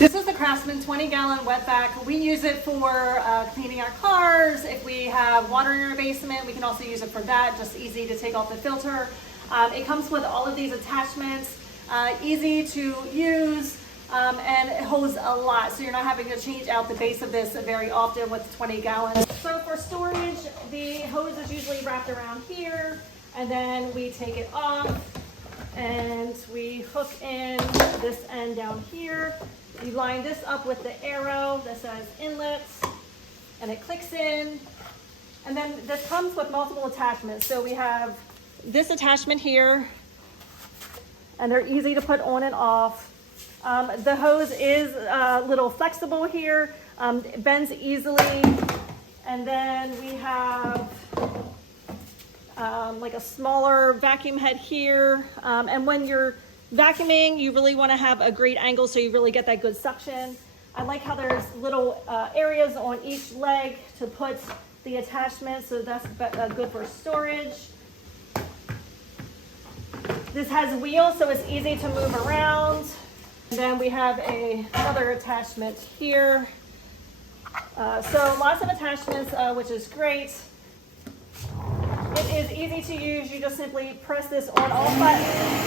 This is the Craftsman 20-gallon wet vac. We use it for cleaning our cars. If we have water in our basement, we can also use it for that. Just easy to take off the filter. It comes with all of these attachments, easy to use, and it holds a lot. So you're not having to change out the base of this very often with 20 gallons. So for storage, the hose is usually wrapped around here, and then we take it off and we hook in this end down here. You line this up with the arrow that says inlets, and it clicks in. And then this comes with multiple attachments. So we have this attachment here, and they're easy to put on and off. The hose is a little flexible here, it bends easily. And then we have like a smaller vacuum head here. And when you're vacuuming, you really want to have a great angle so you really get that good suction. I like how there's little areas on each leg to put the attachment, so that's good for storage. This has wheels, so it's easy to move around. And then we have another attachment here. So lots of attachments, which is great. It is easy to use. You just simply press this on all buttons.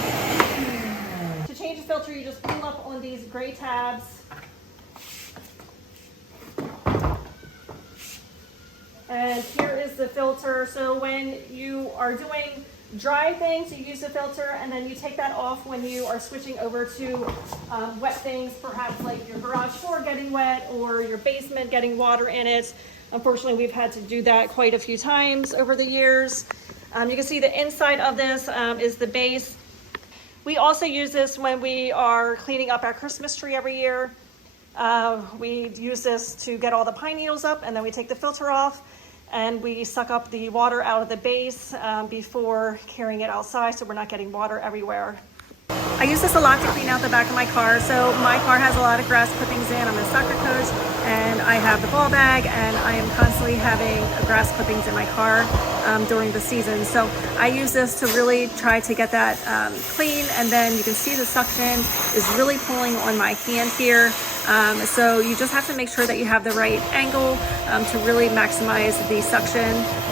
To change the filter, you just pull up on these gray tabs. And here is the filter. So when you are doing dry things, you use the filter, and then you take that off when you are switching over to wet things, perhaps like your garage floor getting wet or your basement getting water in it. Unfortunately, we've had to do that quite a few times over the years. You can see the inside of this is the base. We also use this when we are cleaning up our Christmas tree every year. We use this to get all the pine needles up, and then we take the filter off and we suck up the water out of the base before carrying it outside, so we're not getting water everywhere. I use this a lot to clean out the back of my car. So my car has a lot of grass clippings in. I'm a soccer coach, and I have the ball bag, and I am constantly having grass clippings in my car during the season. So I use this to really try to get that clean, and then you can see the suction is really pulling on my hand here. So you just have to make sure that you have the right angle to really maximize the suction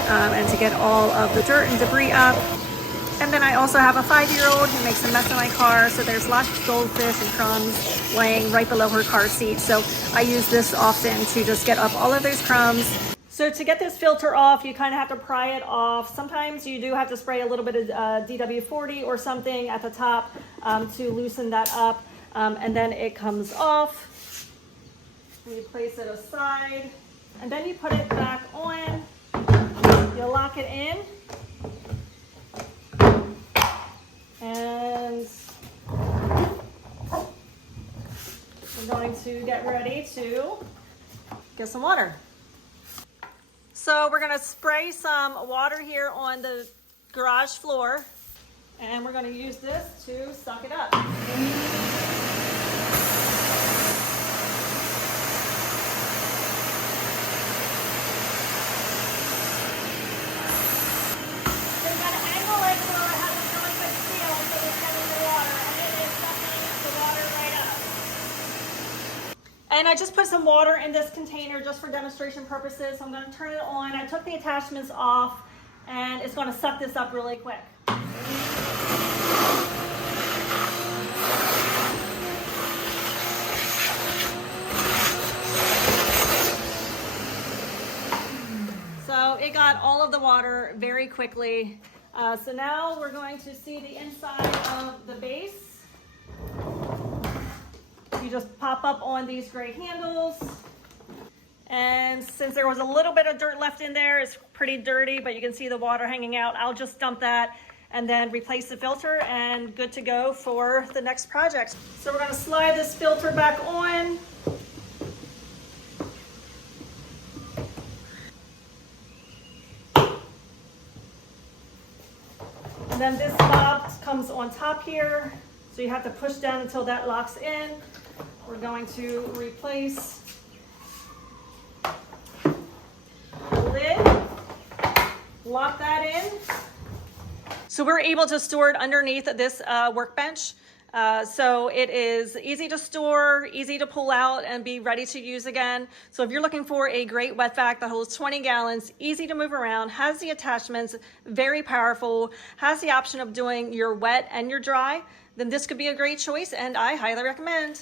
and to get all of the dirt and debris up. And then I also have a 5-year-old who makes a mess in my car, so there's lots of goldfish and crumbs laying right below her car seat. So I use this often to just get up all of those crumbs. So to get this filter off, you kind of have to pry it off. Sometimes you do have to spray a little bit of DW40 or something at the top to loosen that up, and then it comes off. You place it aside, and then you put it back on. You lock it in. And we're going to get ready to get some water. So we're going to spray some water here on the garage floor, and we're going to use this to suck it up. And I just put some water in this container just for demonstration purposes. So I'm going to turn it on. I took the attachments off, and it's going to suck this up really quick. So it got all of the water very quickly. So now we're going to see the inside of the base. You just pop up on these gray handles. And since there was a little bit of dirt left in there, it's pretty dirty, but you can see the water hanging out. I'll just dump that and then replace the filter, and good to go for the next project. So we're going to slide this filter back on. And then this knob comes on top here. So you have to push down until that locks in. We're going to replace the lid, lock that in. So we're able to store it underneath this workbench. So it is easy to store, easy to pull out and be ready to use again. So if you're looking for a great wet vac that holds 20 gallons, easy to move around, has the attachments, very powerful, has the option of doing your wet and your dry, then this could be a great choice and I highly recommend.